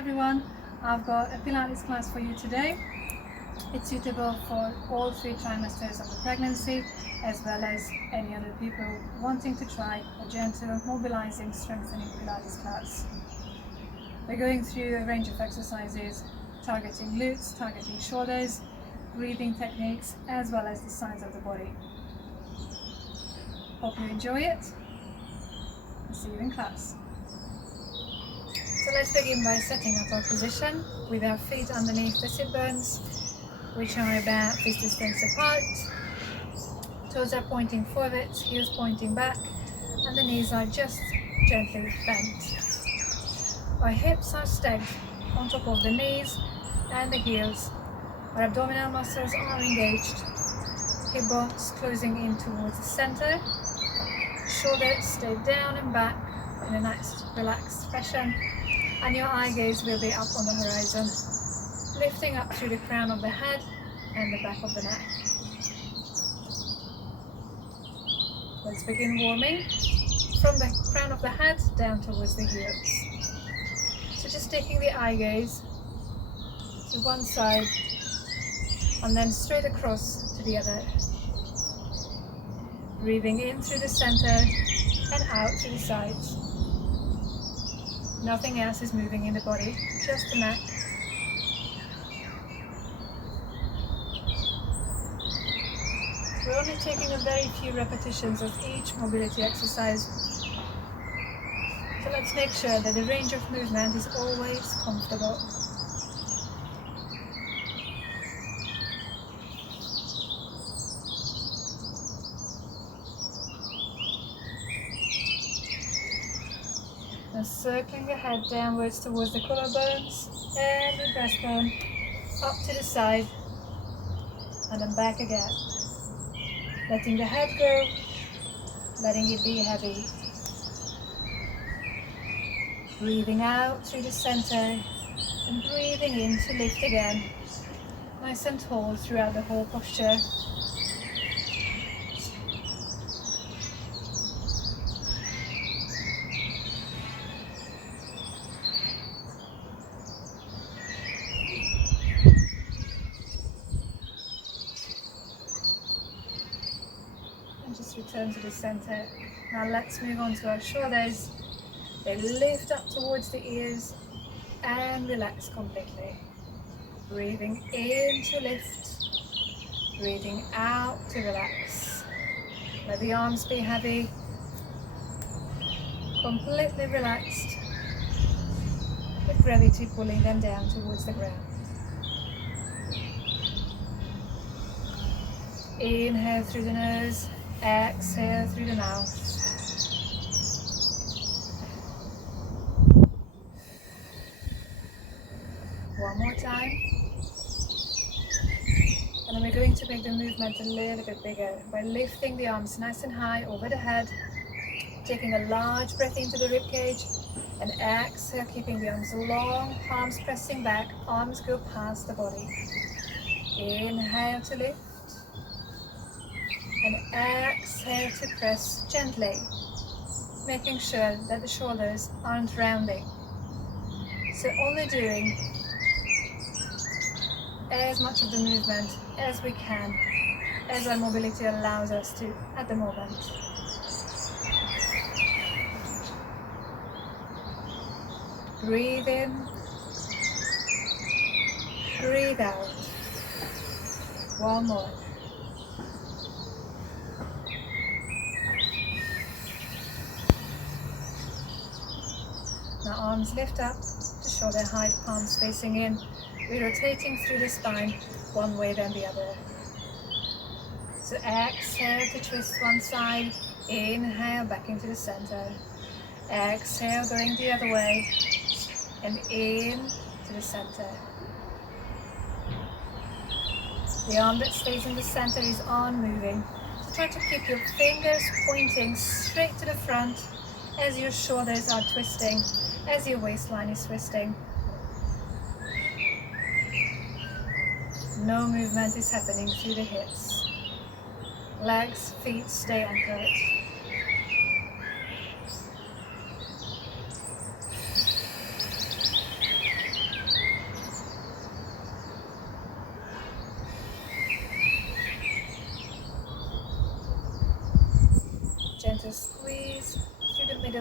everyone, I've got a Pilates class for you today. It's suitable for all 3 trimesters of the pregnancy, as well as any other people wanting to try a gentle, mobilizing, strengthening Pilates class. We're going through a range of exercises targeting glutes, targeting shoulders, breathing techniques, as well as the sides of the body. Hope you enjoy it, and see you in class. So let's begin by setting up our position with our feet underneath the sit bones, which are about fist distance apart. Toes are pointing forwards, heels pointing back, and the knees are just gently bent. Our hips are stacked on top of the knees and the heels. Our abdominal muscles are engaged. Hip bones closing in towards the center. Shoulders stay down and back in a nice relaxed fashion. And your eye gaze will be up on the horizon, lifting up through the crown of the head and the back of the neck. Let's begin warming from the crown of the head down towards the heels. So just taking the eye gaze to one side and then straight across to the other. Breathing in through the center and out through the sides. Nothing else is moving in the body, just the neck. We're only taking a very few repetitions of each mobility exercise. So let's make sure that the range of movement is always comfortable. And circling the head downwards towards the collarbones and the breastbone, up to the side and then back again. Letting the head go, letting it be heavy. Breathing out through the center and breathing in to lift again. Nice and tall throughout the whole posture. Just return to the center. Now let's move on to our shoulders. They lift up towards the ears and relax completely. Breathing in to lift, breathing out to relax. Let the arms be heavy, completely relaxed, with gravity pulling them down towards the ground. Inhale through the nose. Exhale through the mouth. One more time. And then we're going to make the movement a little bit bigger by lifting the arms nice and high over the head, taking a large breath into the rib cage, and exhale, keeping the arms long, palms pressing back, arms go past the body. Inhale to lift. And exhale to press gently, making sure that the shoulders aren't rounding. So only doing as much of the movement as we can, as our mobility allows us to at the moment. Breathe in, breathe out. One more. Now arms lift up to shoulder height, palms facing in. We're rotating through the spine, one way then the other. So exhale to twist one side, inhale back into the center. Exhale going the other way, and in to the center. The arm that stays in the center is arm moving. So try to keep your fingers pointing straight to the front as your shoulders are twisting, as your waistline is twisting. No movement is happening through the hips. Legs, feet stay anchored.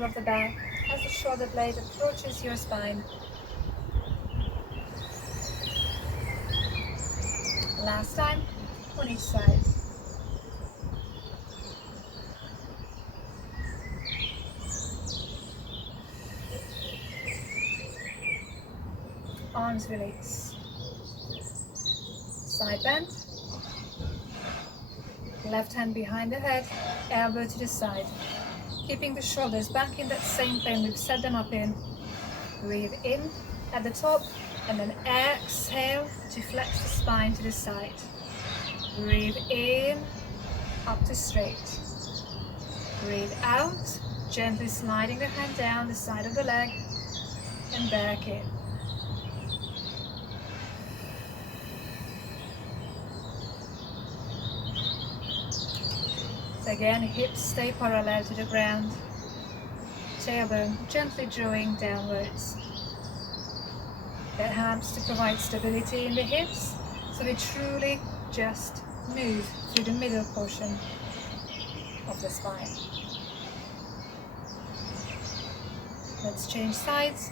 of the back as the shoulder blade approaches your spine. Last time on each side. Arms release. Side bend. Left hand behind the head, elbow to the side. Keeping the shoulders back in that same plane we've set them up in. Breathe in at the top and then exhale to flex the spine to the side. Breathe in, up to straight. Breathe out, gently sliding the hand down the side of the leg and back in. So again, hips stay parallel to the ground. Tailbone gently drawing downwards. That helps to provide stability in the hips, so we truly just move through the middle portion of the spine. Let's change sides.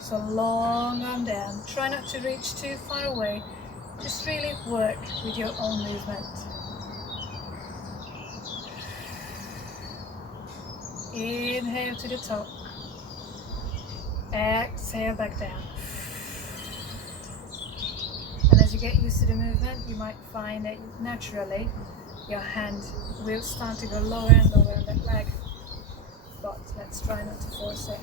So long arm down. Try not to reach too far away. Just really work with your own movement. Inhale to the top. Exhale back down. And as you get used to the movement, you might find that naturally your hand will start to go lower and lower on that leg. But let's try not to force it.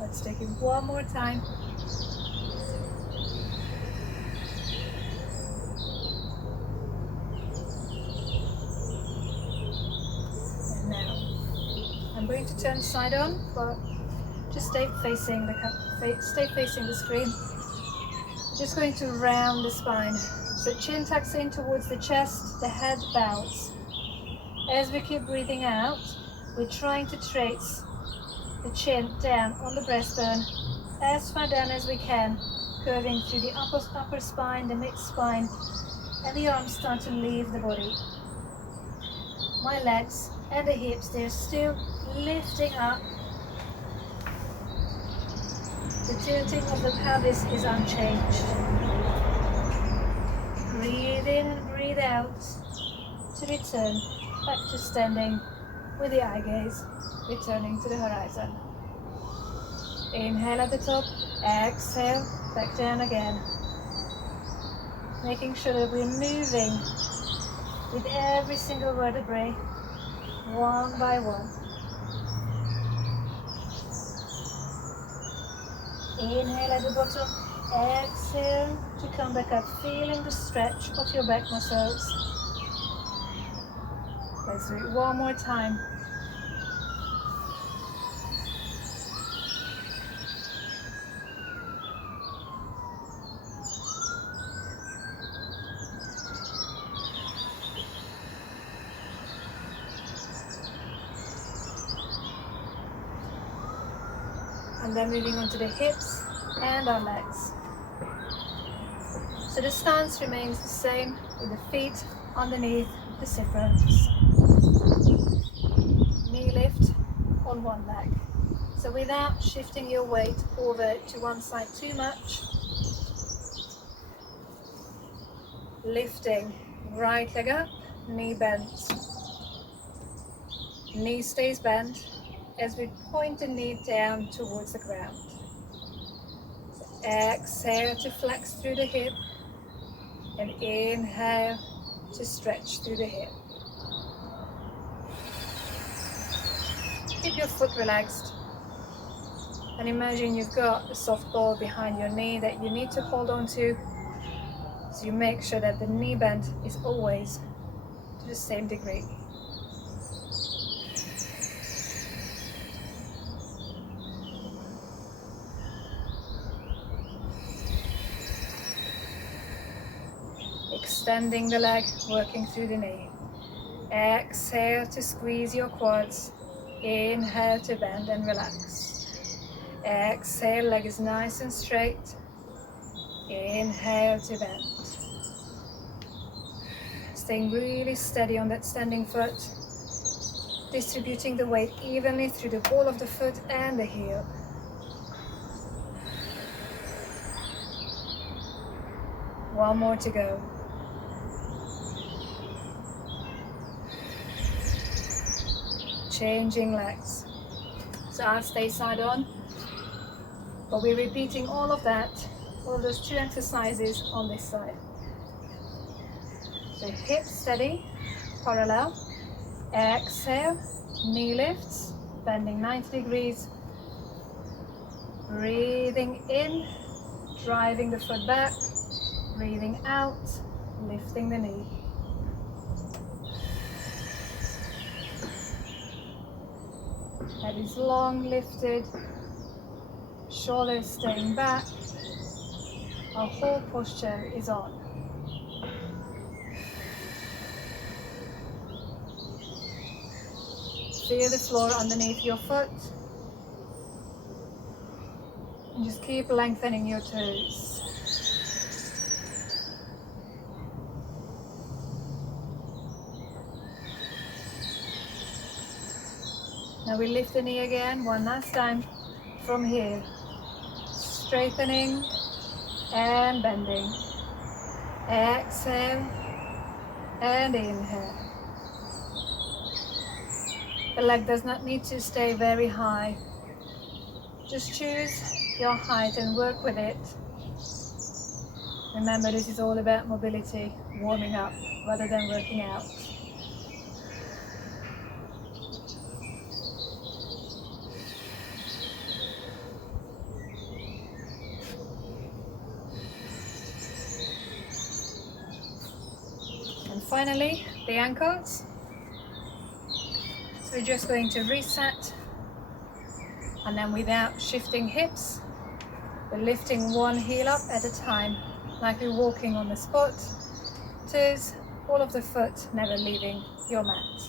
Let's take it one more time. And now I'm going to turn side on, but just stay facing the screen. I'm just going to round the spine. So chin tucks in towards the chest, the head bows. As we keep breathing out, we're trying to trace the chin down on the breastbone as far down as we can, curving through the upper spine, the mid spine, and the arms start to leave the body. My legs and the hips, they're still lifting up. The tilting of the pelvis is unchanged. Breathe in and breathe out to return back to standing with the eye gaze returning to the horizon. Inhale at the top, exhale, back down again. Making sure that we're moving with every single vertebrae, one by one. Inhale at the bottom, exhale to come back up, feeling the stretch of your back muscles. Let's do it one more time. And then moving on to the hips and our legs. So the stance remains the same with the feet underneath the sit bones. Knee lift on one leg. So without shifting your weight over to one side too much, lifting right leg up, knee bends. Knee stays bent as we point the knee down towards the ground. So exhale to flex through the hip and inhale to stretch through the hip. Keep your foot relaxed and imagine you've got a soft ball behind your knee that you need to hold on to, so you make sure that the knee bend is always to the same degree. Extending the leg, working through the knee. Exhale to squeeze your quads. Inhale to bend and relax. Exhale, leg is nice and straight. Inhale to bend. Staying really steady on that standing foot. Distributing the weight evenly through the ball of the foot and the heel. One more to go. Changing legs. So I'll stay side on, but we're repeating all of that, all of those 2 exercises on this side. So hips steady, parallel. Exhale, knee lifts, bending 90 degrees. Breathing in, driving the foot back. Breathing out, lifting the knee. Head is long lifted, shoulders staying back. Our whole posture is on. Feel the floor underneath your foot. And just keep lengthening your toes. Now we lift the knee again, one last time from here. Straightening and bending. Exhale and inhale. The leg does not need to stay very high. Just choose your height and work with it. Remember, this is all about mobility, warming up rather than working out. And finally, the ankles. So we're just going to reset, and then without shifting hips, we're lifting one heel up at a time, like we're walking on the spot. Toes, all of the foot never leaving your mat.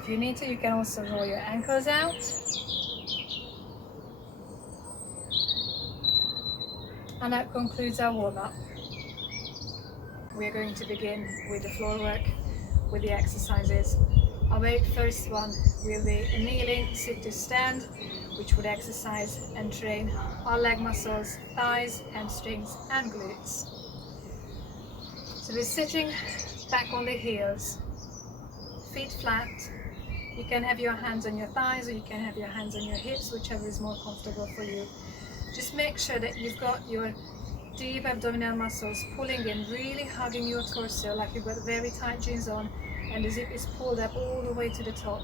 If you need to, you can also roll your ankles out. And that concludes our warm-up. We're going to begin with the floor work, with the exercises. Our very first one will be a kneeling sit to stand, which would exercise and train our leg muscles, thighs, hamstrings and glutes. So we're sitting back on the heels, feet flat. You can have your hands on your thighs or you can have your hands on your hips, whichever is more comfortable for you. Just make sure that you've got your deep abdominal muscles pulling in, really hugging your torso like you've got very tight jeans on, and the zip is pulled up all the way to the top.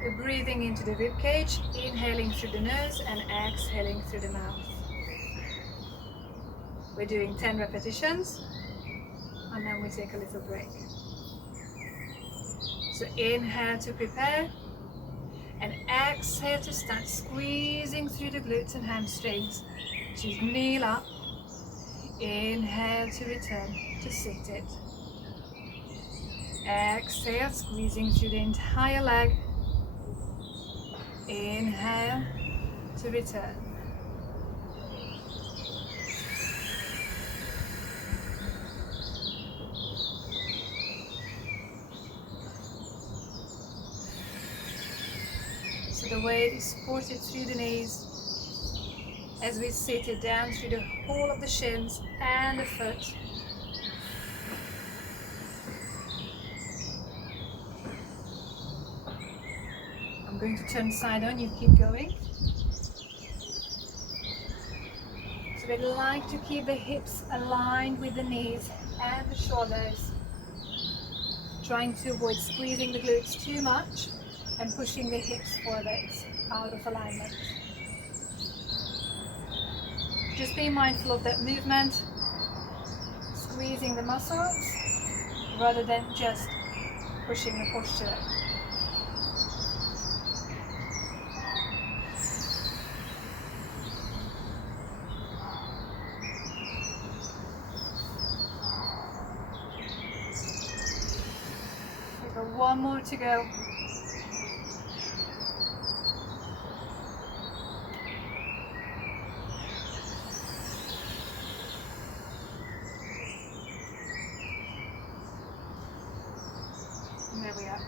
We're breathing into the rib cage, inhaling through the nose and exhaling through the mouth. We're doing 10 repetitions and then we take a little break. So inhale to prepare and exhale to start squeezing through the glutes and hamstrings. Just kneel up. Inhale to return to seated. Exhale, squeezing through the entire leg. Inhale to return. So the weight is supported through the knees as we sit it down through the whole of the shins and the foot. I'm going to turn side on, you keep going. So we'd like to keep the hips aligned with the knees and the shoulders, trying to avoid squeezing the glutes too much and pushing the hips forward out of alignment. Just be mindful of that movement, squeezing the muscles rather than just pushing the posture. one more to go. And there we are.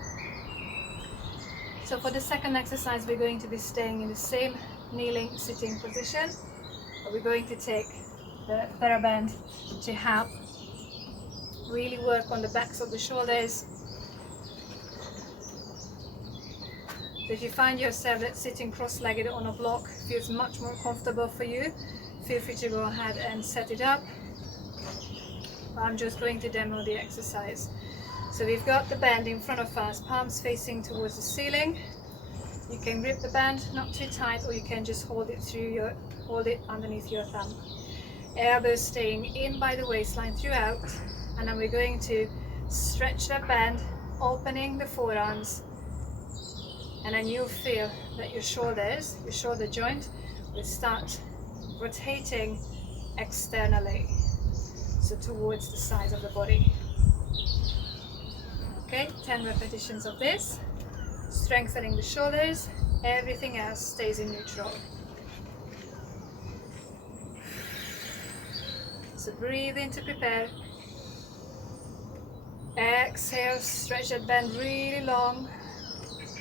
So for the second exercise, we're going to be staying in the same kneeling sitting position, but we're going to take the TheraBand to help really work on the backs of the shoulders. So if you find yourself that sitting cross-legged on a block feels much more comfortable for you, feel free to go ahead and set it up. I'm just going to demo the exercise. So we've got the band in front of us, palms facing towards the ceiling. You can grip the band, not too tight, or you can just hold it underneath your thumb. Elbows staying in by the waistline throughout, and then we're going to stretch that band, opening the forearms, and then you'll feel that your shoulder joint will start rotating externally, so towards the sides of the body. Okay, 10 repetitions of this, strengthening the shoulders, everything else stays in neutral. So breathe in to prepare. Exhale, stretch that band really long.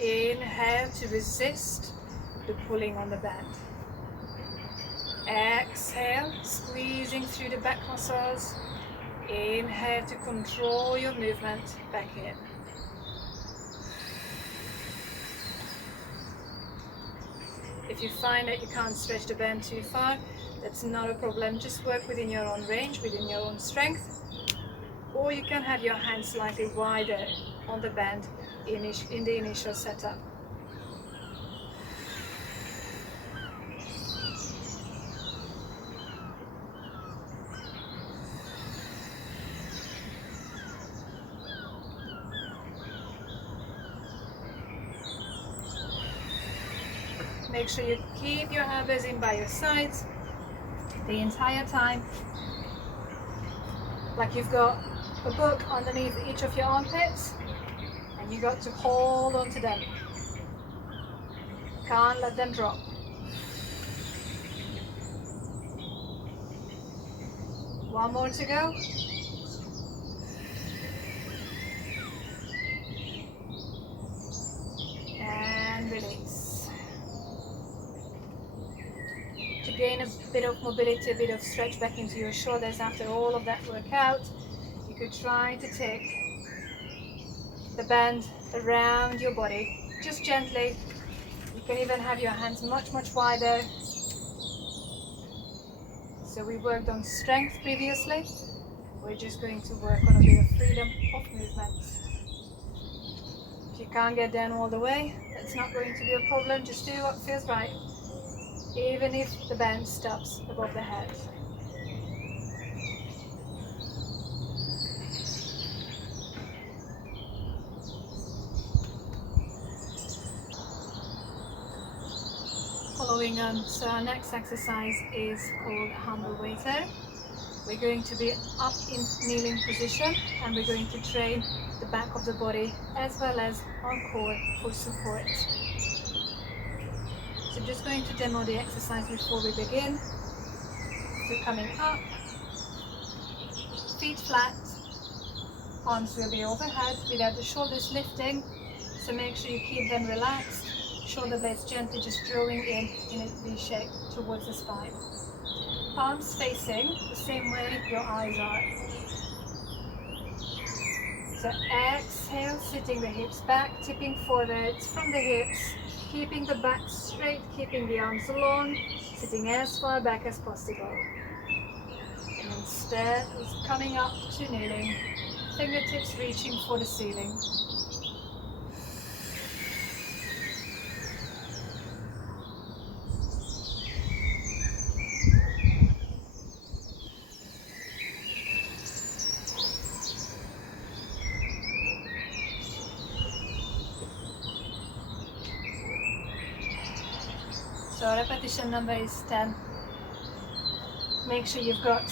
Inhale to resist the pulling on the band. Exhale, squeezing through the back muscles. Inhale to control your movement back in. If you find that you can't stretch the band too far, that's not a problem. Just work within your own range, within your own strength. Or you can have your hands slightly wider on the band in the initial setup. Make sure you keep your elbows in by your sides the entire time, like you've got a book underneath each of your armpits and you got to hold on to them. Can't let them drop. One more to go. And release. To gain a bit of mobility, a bit of stretch back into your shoulders after all of that workout, you could try to take the band around your body, just gently. You can even have your hands much wider. So we worked on strength previously. We're just going to work on a bit of freedom of movement. If you can't get down all the way, that's not going to be a problem. Just do what feels right, even if the band stops above the head. Following on, so our next exercise is called humble waiter. We're going to be up in kneeling position and we're going to train the back of the body as well as our core for support. So I'm just going to demo the exercise before we begin. So coming up, feet flat, arms will be overhead without the shoulders lifting, so make sure you keep them relaxed. Shoulder blades gently just drawing in a V shape towards the spine. Palms facing the same way your eyes are. So exhale, sitting the hips back, tipping forwards from the hips, keeping the back straight, keeping the arms long, sitting as far back as possible. And instead, it's coming up to kneeling, fingertips reaching for the ceiling. So repetition number is 10. Make sure you've got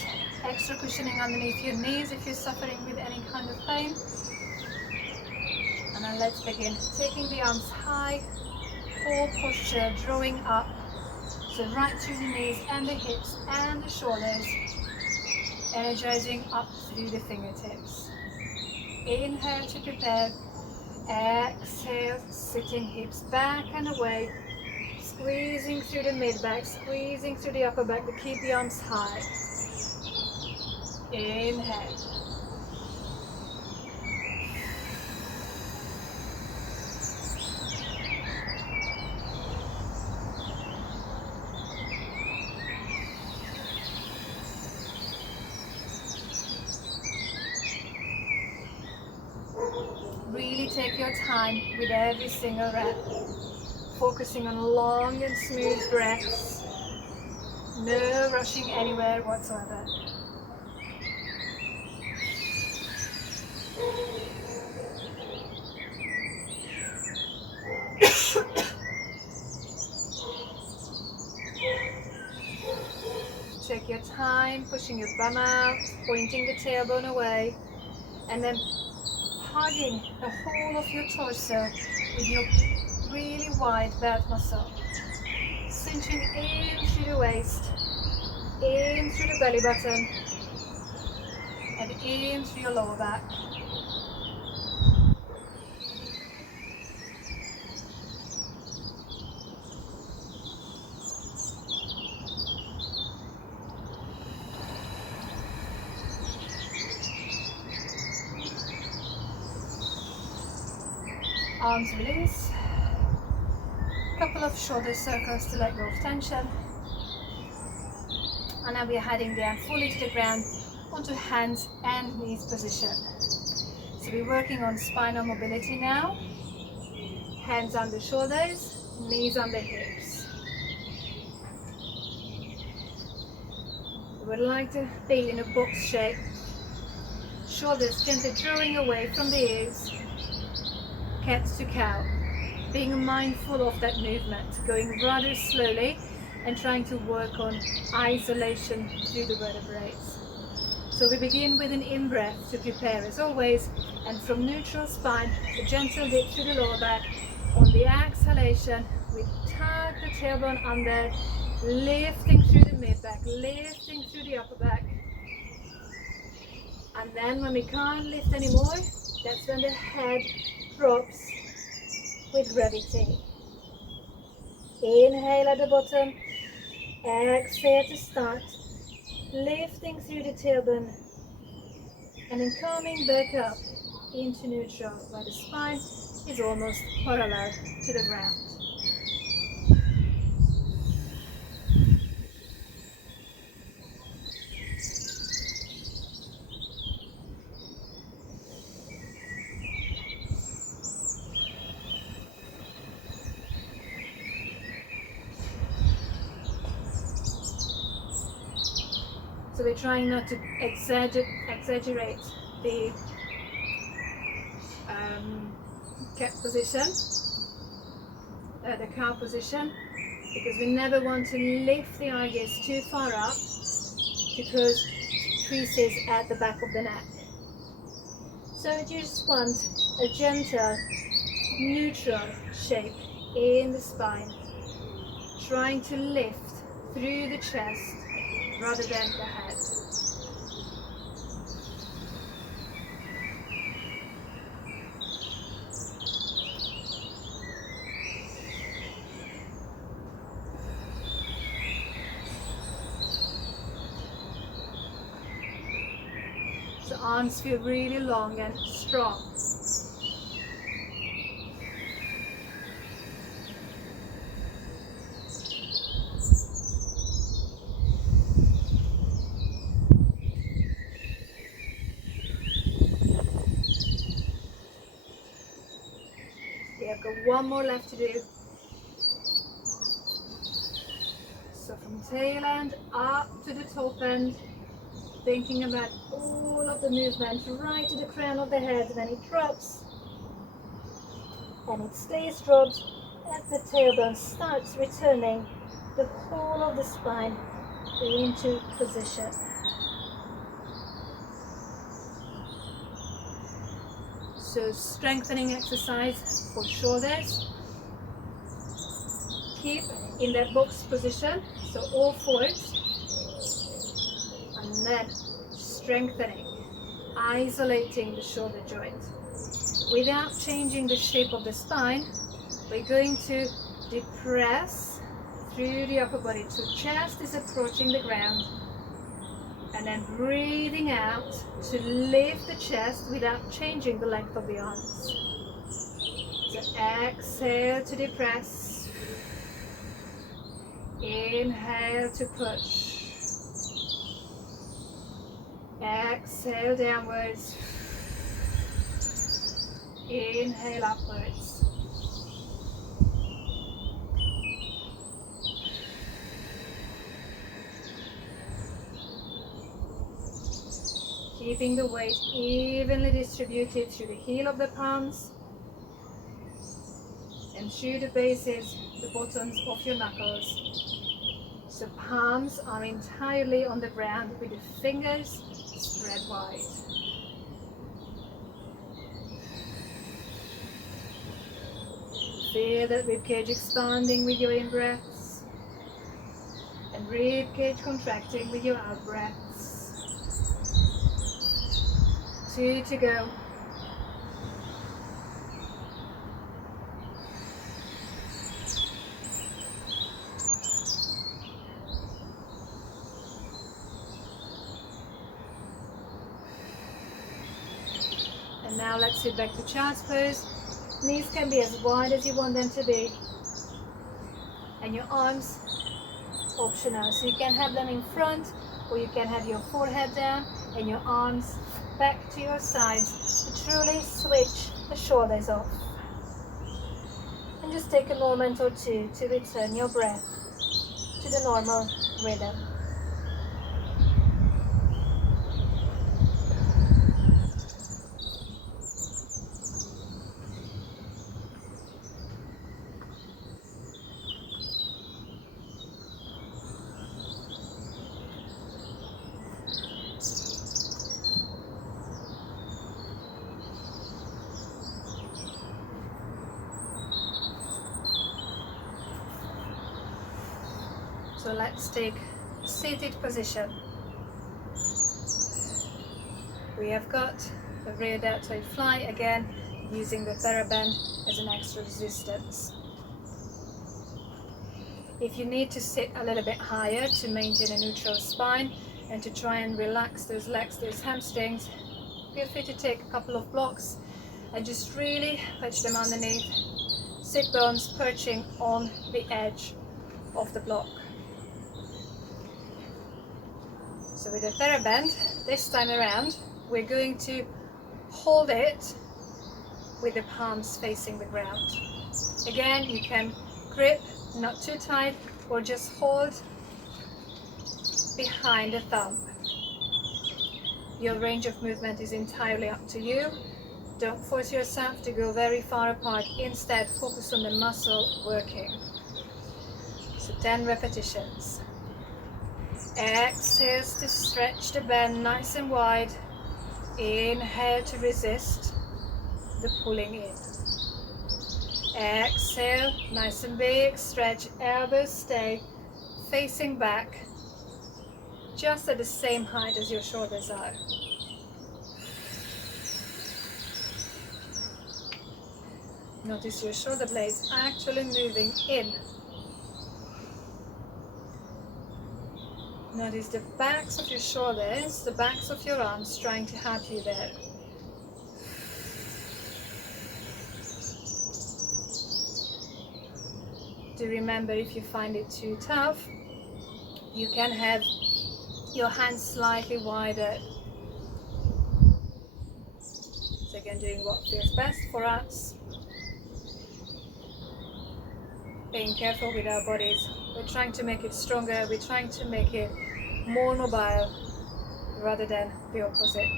extra cushioning underneath your knees if you're suffering with any kind of pain. And Now let's begin. Taking the arms high, core posture, drawing up. So right through the knees and the hips and the shoulders. Energizing up through the fingertips. Inhale to prepare. Exhale, sitting hips back and away. Squeezing through the mid-back, squeezing through the upper back, but keep the arms high. Inhale. Really take your time with every single rep, focusing on long and smooth breaths, no rushing anywhere whatsoever. Take your time, pushing your bum out, pointing the tailbone away, and then hugging the whole of your torso with your really wide back muscle. Cinching in through the waist, in through the belly button, and in through your lower back. Arms release. Couple of shoulder circles to let go of tension. And now we're heading down fully to the ground onto hands and knees position. So we're working on spinal mobility now. Hands on the shoulders, knees on the hips. We would like to be in a box shape. Shoulders gently drawing away from the ears. Cat to cow, being mindful of that movement, going rather slowly and trying to work on isolation through the vertebrae. So we begin with an in-breath to prepare as always, and from neutral spine, a gentle dip through the lower back. On the exhalation, we tug the tailbone under, lifting through the mid-back, lifting through the upper back. And then when we can't lift anymore, that's when the head drops with gravity. Inhale at the bottom, exhale to start, lifting through the tailbone, and then coming back up into neutral, where the spine is almost parallel to the ground. So we're trying not to exaggerate the cat position, the cow position, because we never want to lift the eye gaze too far up to cause creases at the back of the neck. So you just want a gentle, neutral shape in the spine, trying to lift through the chest rather than the head. So arms feel really long and strong. We've got one more left to do. So from tail end up to the top end, thinking about all of the movement right to the crown of the head. Then it drops and it stays dropped as the tailbone starts returning the whole of the spine into position. So strengthening exercise for shoulders. Keep in that box position, so all fours, and then strengthening, isolating the shoulder joint. Without changing the shape of the spine, we're going to depress through the upper body. So chest is approaching the ground, and then breathing out to lift the chest without changing the length of the arms. So exhale to depress. Inhale to push. Exhale downwards. Inhale upwards. Keeping the weight evenly distributed through the heel of the palms and through the bases, the bottoms of your knuckles. So palms are entirely on the ground with the fingers spread wide. Feel that ribcage expanding with your in-breaths and ribcage contracting with your out-breaths. 2 to go. And now let's sit back to child's pose. Knees can be as wide as you want them to be. And your arms, optional. So you can have them in front, or you can have your forehead down and your arms back to your sides to truly switch the shoulders off. And just take a moment or two to return your breath to the normal rhythm. So let's take seated position. We have got the rear deltoid fly again, using the TheraBand as an extra resistance. If you need to sit a little bit higher to maintain a neutral spine and to try and relax those legs, those hamstrings, feel free to take a couple of blocks and just really touch them underneath. Sit bones perching on the edge of the block. So with the TheraBand, this time around, we're going to hold it with the palms facing the ground. Again, you can grip, not too tight, or just hold behind the thumb. Your range of movement is entirely up to you. Don't force yourself to go very far apart. Instead, focus on the muscle working. So 10 repetitions. Exhales to stretch the bend nice and wide. Inhale to resist the pulling in. Exhale, nice and big, stretch, elbows stay facing back, just at the same height as your shoulders are. Notice your shoulder blades actually moving in. Notice the backs of your shoulders, the backs of your arms trying to help you there. Do remember, if you find it too tough, you can have your hands slightly wider. So again, doing what feels best for us. Being careful with our bodies. We're trying to make it stronger, we're trying to make it more mobile rather than the opposite.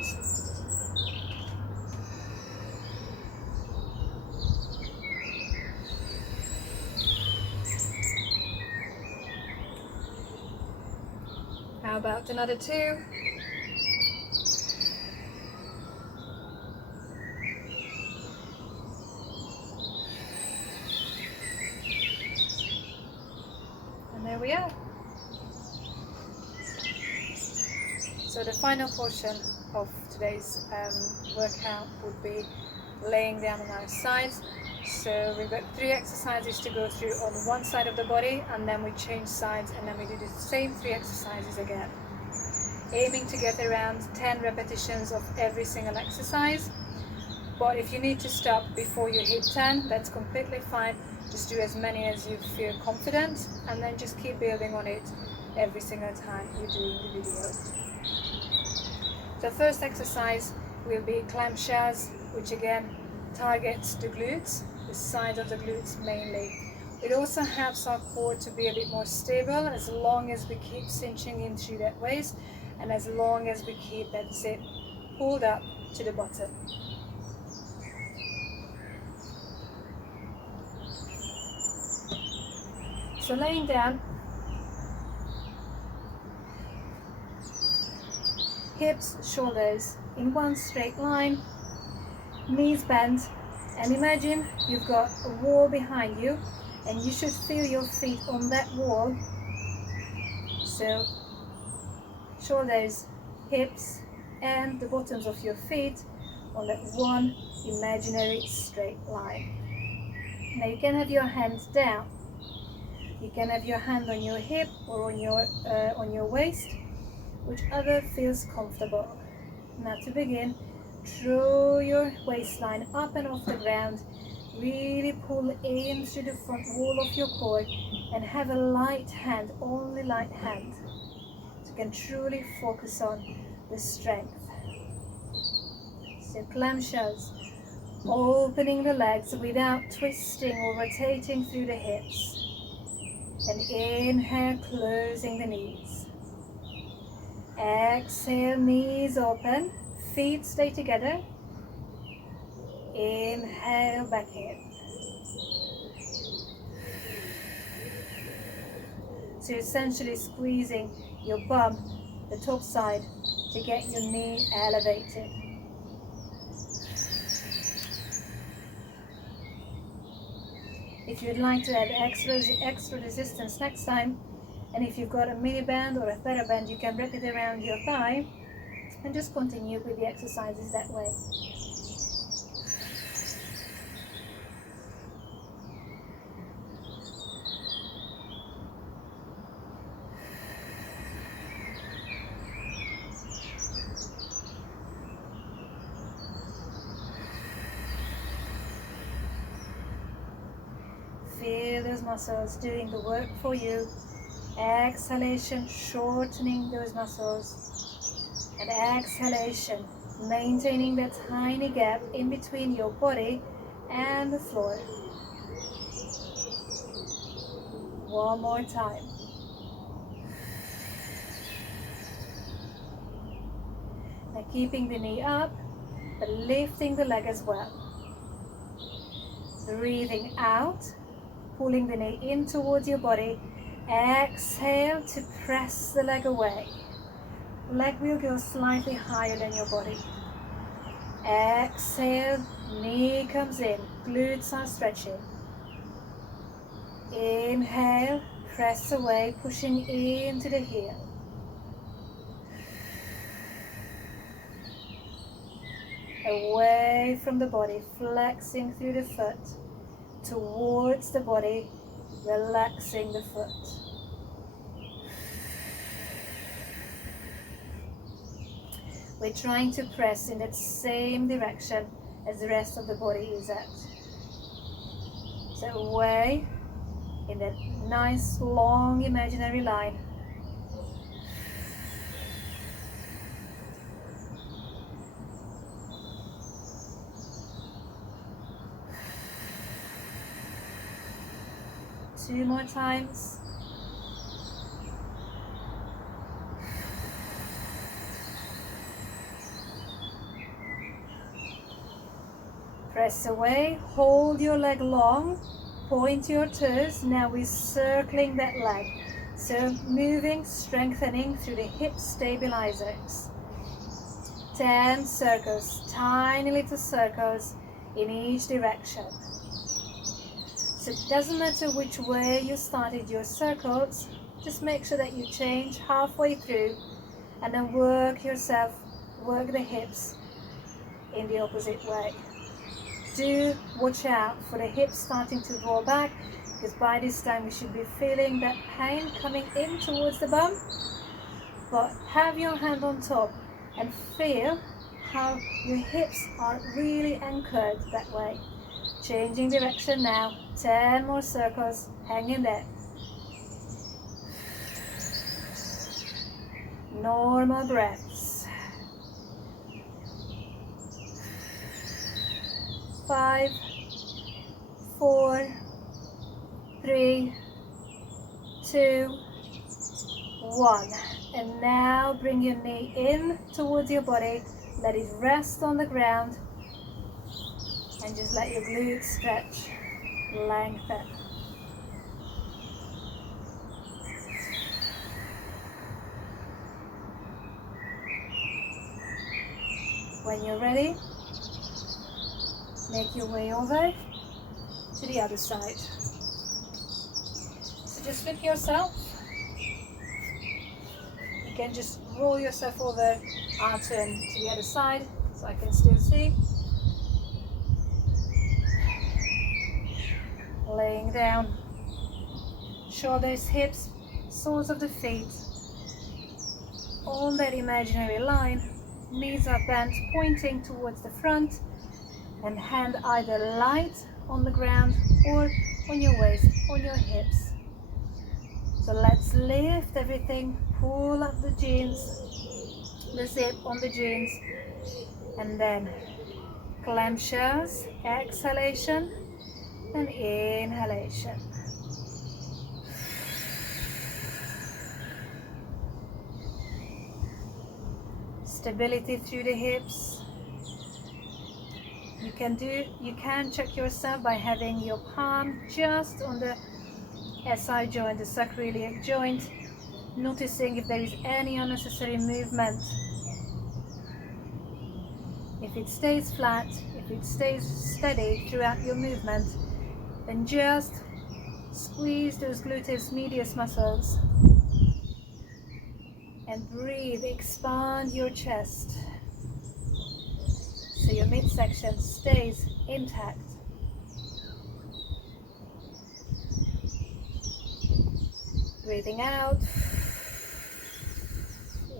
How about another 2? So the final portion of today's workout would be laying down on our sides. So we've got 3 exercises to go through on one side of the body, and then we change sides, and then we do the same 3 exercises again. Aiming to get around 10 repetitions of every single exercise. But if you need to stop before you hit 10, that's completely fine. Just do as many as you feel confident, and then just keep building on it every single time you're doing the video. The first exercise will be clamshells, which again targets the glutes, the sides of the glutes mainly. It also helps our core to be a bit more stable as long as we keep cinching in through that waist, and as long as we keep that zip pulled up to the bottom. So laying down, hips, shoulders in one straight line, knees bent, and imagine you've got a wall behind you and you should feel your feet on that wall. So shoulders, hips, and the bottoms of your feet on that one imaginary straight line. Now you can have your hands down. You can have your hand on your hip or on your waist, whichever feels comfortable. Now to begin, draw your waistline up and off the ground. Really pull in through the front wall of your core and have a light hand, only light hand. So you can truly focus on the strength. So clamshells, opening the legs without twisting or rotating through the hips. And inhale, closing the knees. Exhale, knees open, feet stay together. Inhale, back in. So you're essentially squeezing your bum, the top side, to get your knee elevated. If you'd like to add extra resistance next time, and if you've got a mini band or a TheraBand, you can wrap it around your thigh and just continue with the exercises that way. Feel those muscles doing the work for you. Exhalation, shortening those muscles. And exhalation, maintaining that tiny gap in between your body and the floor. One more time. Now keeping the knee up, but lifting the leg as well. Breathing out, pulling the knee in towards your body. Exhale to press the leg away. Leg will go slightly higher than your body. Exhale, knee comes in, glutes are stretching. Inhale, press away, pushing into the heel. Away from the body, flexing through the foot, towards the body, relaxing the foot. We're trying to press in that same direction as the rest of the body is at. So away in that nice long imaginary line. Two more times. Press away, hold your leg long, point your toes. Now we're circling that leg. So moving, strengthening through the hip stabilizers. 10 circles, tiny little circles in each direction. So it doesn't matter which way you started your circles, just make sure that you change halfway through and then work yourself, work the hips in the opposite way. Do watch out for the hips starting to draw back, because by this time we should be feeling that pain coming in towards the bum. But have your hand on top and feel how your hips are really anchored that way. Changing direction now, 10 more circles, hang in there. Normal breaths. 5, 4, 3, 2, 1. And now bring your knee in towards your body, let it rest on the ground, and just let your glutes stretch, lengthen. When you're ready, make your way over to the other side. So just flip yourself. You can just roll yourself over, I'll turn to the other side so I can still see. Laying down, shoulders, hips, soles of the feet on that imaginary line. Knees are bent, pointing towards the front, and hand either light on the ground or on your waist, on your hips. So let's lift everything, pull up the jeans, the zip on the jeans, and then clamshells, exhalation and inhalation. Stability through the hips. You can check yourself by having your palm just on the SI joint, the sacroiliac joint, noticing if there is any unnecessary movement. If it stays flat, if it stays steady throughout your movement, then just squeeze those gluteus medius muscles and breathe, expand your chest so your midsection stays intact. Breathing out.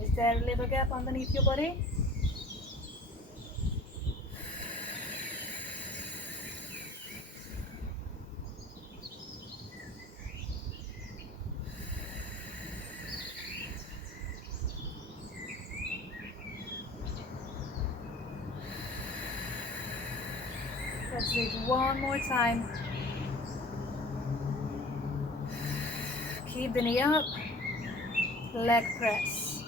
Is there a little gap underneath your body? Let's do it one more time. Keep the knee up, leg press.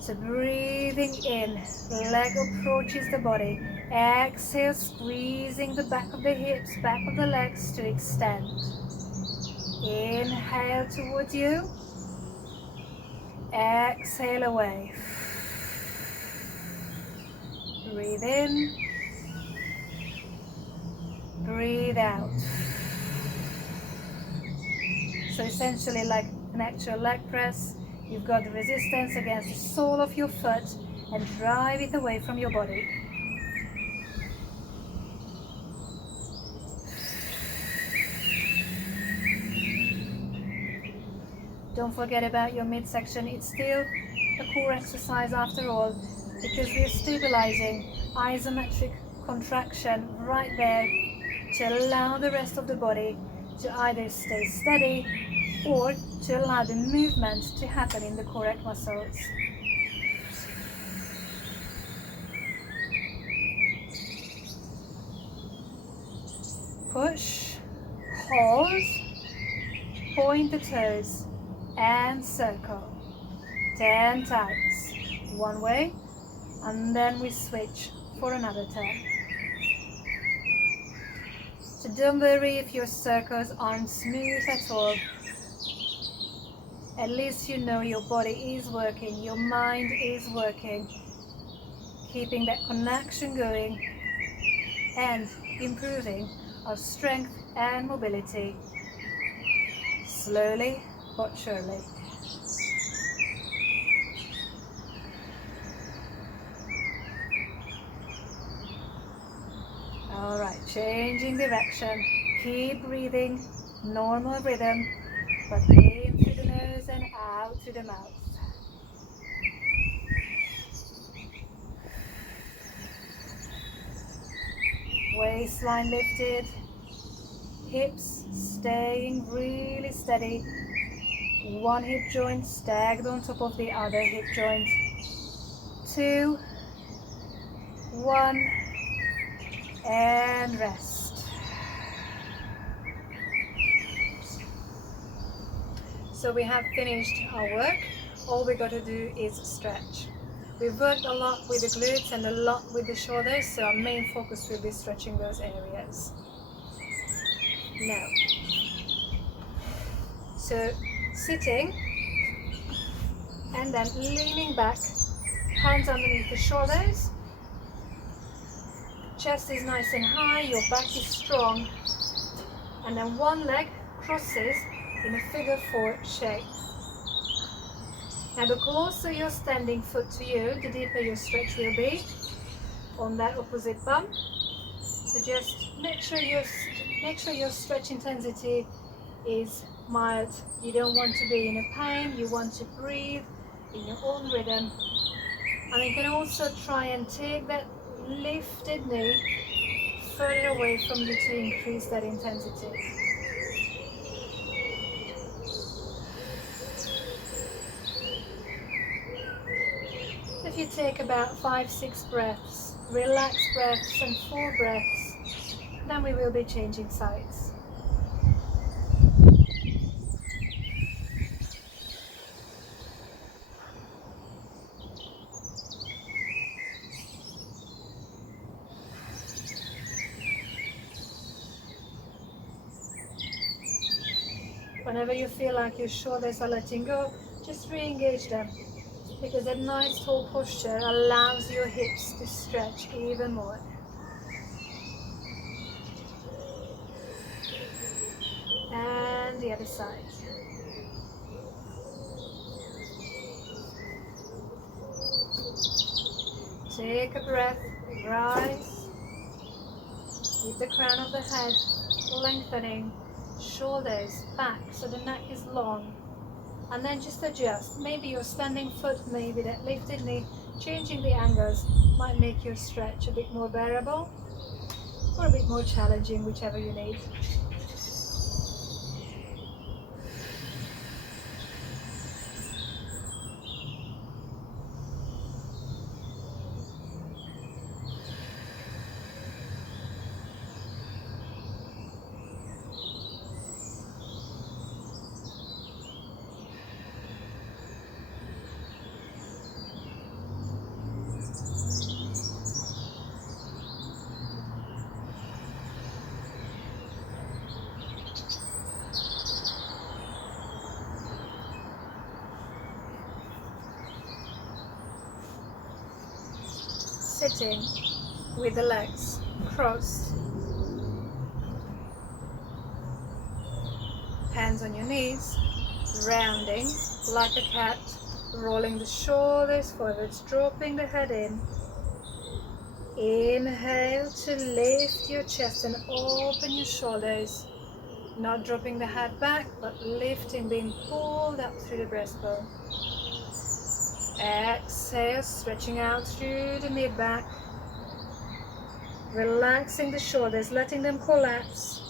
So breathing in, leg approaches the body. Exhale, squeezing the back of the hips, back of the legs to extend. Inhale towards you. Exhale away. Breathe in. Breathe out. So essentially like an actual leg press, you've got the resistance against the sole of your foot and drive it away from your body. Don't forget about your midsection. It's still a core exercise after all, because we're stabilizing isometric contraction right there to allow the rest of the body to either stay steady or to allow the movement to happen in the correct muscles. Push, hold, point the toes and circle 10 times. One way, and then we switch for another 10. So don't worry if your circles aren't smooth at all. At least you know your body is working, your mind is working, keeping that connection going and improving our strength and mobility, slowly but surely. All right, changing direction. Keep breathing, normal rhythm, but in through the nose and out through the mouth. Waistline lifted, hips staying really steady. One hip joint stacked on top of the other hip joint. 2, 1, and rest. So we have finished our work. All we got to do is stretch. We've worked a lot with the glutes and a lot with the shoulders, so our main focus will be stretching those areas. Now, so sitting and then leaning back, hands underneath the shoulders, chest is nice and high, your back is strong, and then one leg crosses in a figure 4 shape. Now the closer your standing foot to you, the deeper your stretch will be on that opposite bum. So just make sure your stretch intensity is mild. You don't want to be in a pain, you want to breathe in your own rhythm. And you can also try and take that lifted knee further away from you to increase that intensity. If you take about 5-6 breaths, relaxed breaths and full breaths, then we will be changing sides. Whenever you feel like your shoulders are letting go, just re-engage them, because that nice tall posture allows your hips to stretch even more. And the other side. Take a breath, rise, keep the crown of the head lengthening, shoulders back so the neck is long, and then just adjust. Maybe your standing foot, maybe that lifted knee, changing the angles might make your stretch a bit more bearable or a bit more challenging, whichever you need. Sitting with the legs crossed, hands on your knees, rounding like a cat, rolling the shoulders forwards, dropping the head in. Inhale to lift your chest and open your shoulders, not dropping the head back, but lifting, being pulled up through the breastbone. Exhale, stretching out through the mid-back, relaxing the shoulders, letting them collapse.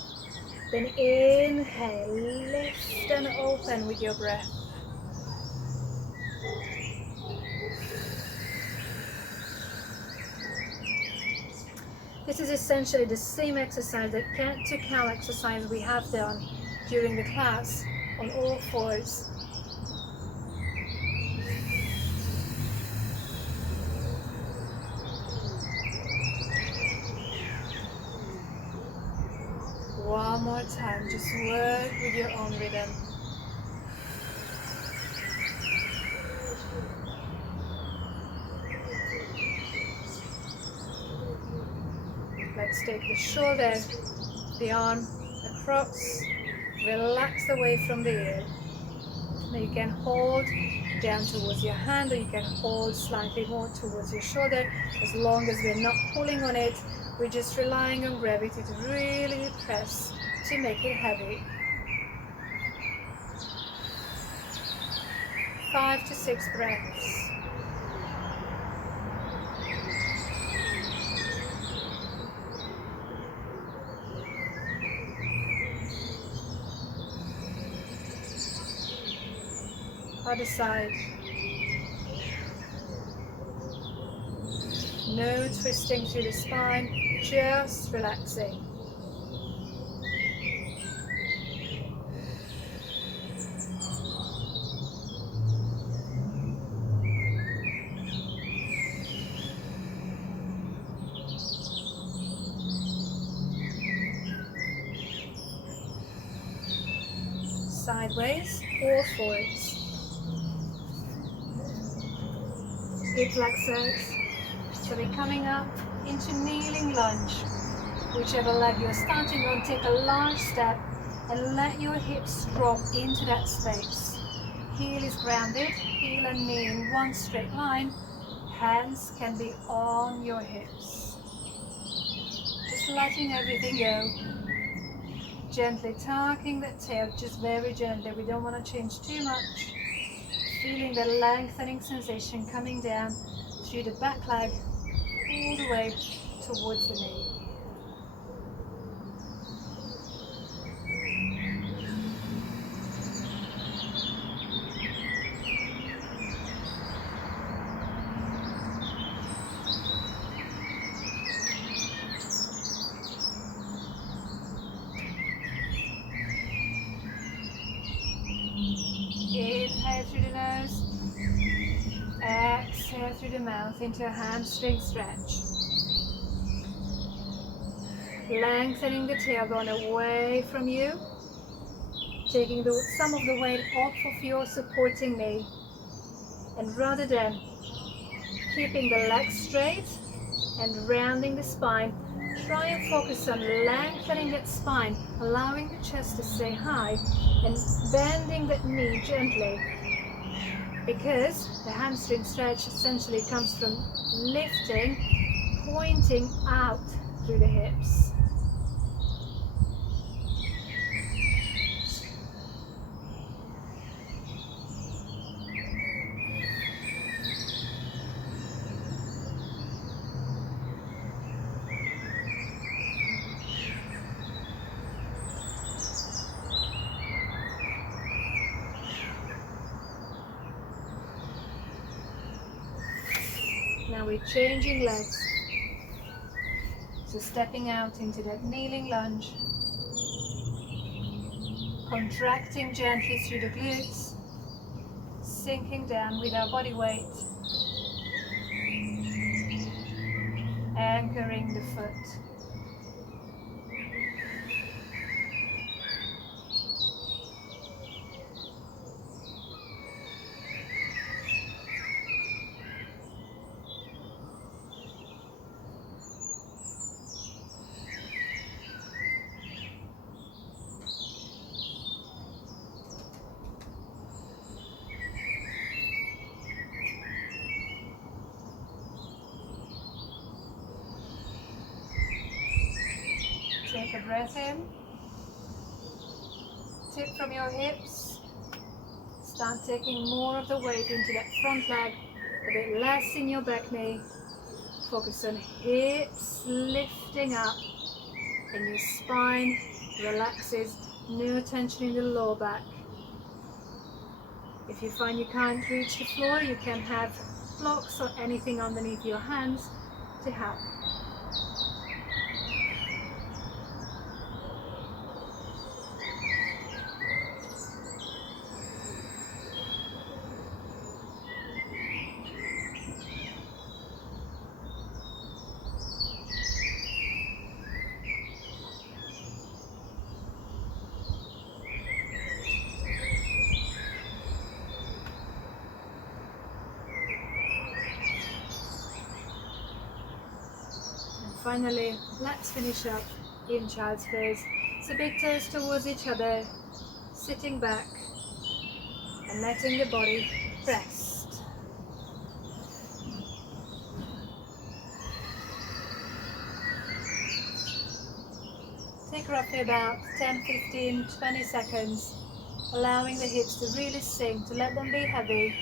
Then inhale, lift and open with your breath. This is essentially the same exercise, that cat to cow exercise we have done during the class on all fours. One more time, just work with your own rhythm. Let's take the shoulder, the arm across, relax away from the ear. Now you can hold down towards your hand, or you can hold slightly more towards your shoulder, as long as we're not pulling on it We're just relying on gravity to really press to make it heavy. 5 to 6 breaths. Other side. No twisting through the spine, just relaxing. Sideways or forwards. Hip flexors. So we're coming up into kneeling lunge. Whichever leg you're starting on, take a large step and let your hips drop into that space. Heel is grounded, heel and knee in one straight line. Hands can be on your hips. Just letting everything go. Gently tucking the tail, just very gently. We don't want to change too much. Feeling the lengthening sensation coming down through the back leg all the way towards the knee. Inhale through the nose, exhale through the mouth into a hamstring stretch. Lengthening the tailbone away from you, taking some of the weight off of your supporting knee, and rather than keeping the legs straight and rounding the spine, try and focus on lengthening that spine, allowing the chest to stay high and bending that knee gently, because the hamstring stretch essentially comes from lifting, pointing out through the hips. Now we're changing legs. So stepping out into that kneeling lunge. Contracting gently through the glutes. Sinking down with our body weight. Anchoring the foot. Take a breath in, tip from your hips, start taking more of the weight into that front leg, a bit less in your back knee, focus on hips lifting up and your spine relaxes, no tension in the lower back. If you find you can't reach the floor, you can have blocks or anything underneath your hands to help. Finally, let's finish up in child's pose. So big toes towards each other, sitting back and letting the body rest. take roughly about 10, 15, 20 seconds, allowing the hips to really sink, to let them be heavy.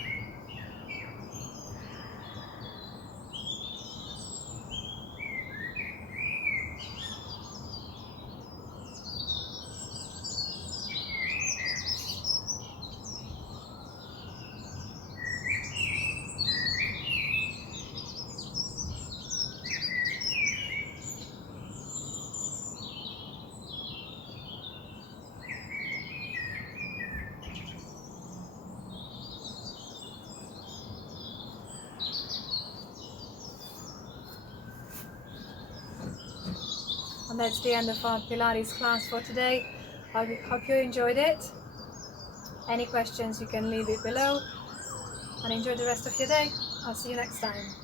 And that's the end of our Pilates class for today. I hope you enjoyed it. Any questions, you can leave it below. And enjoy the rest of your day. I'll see you next time.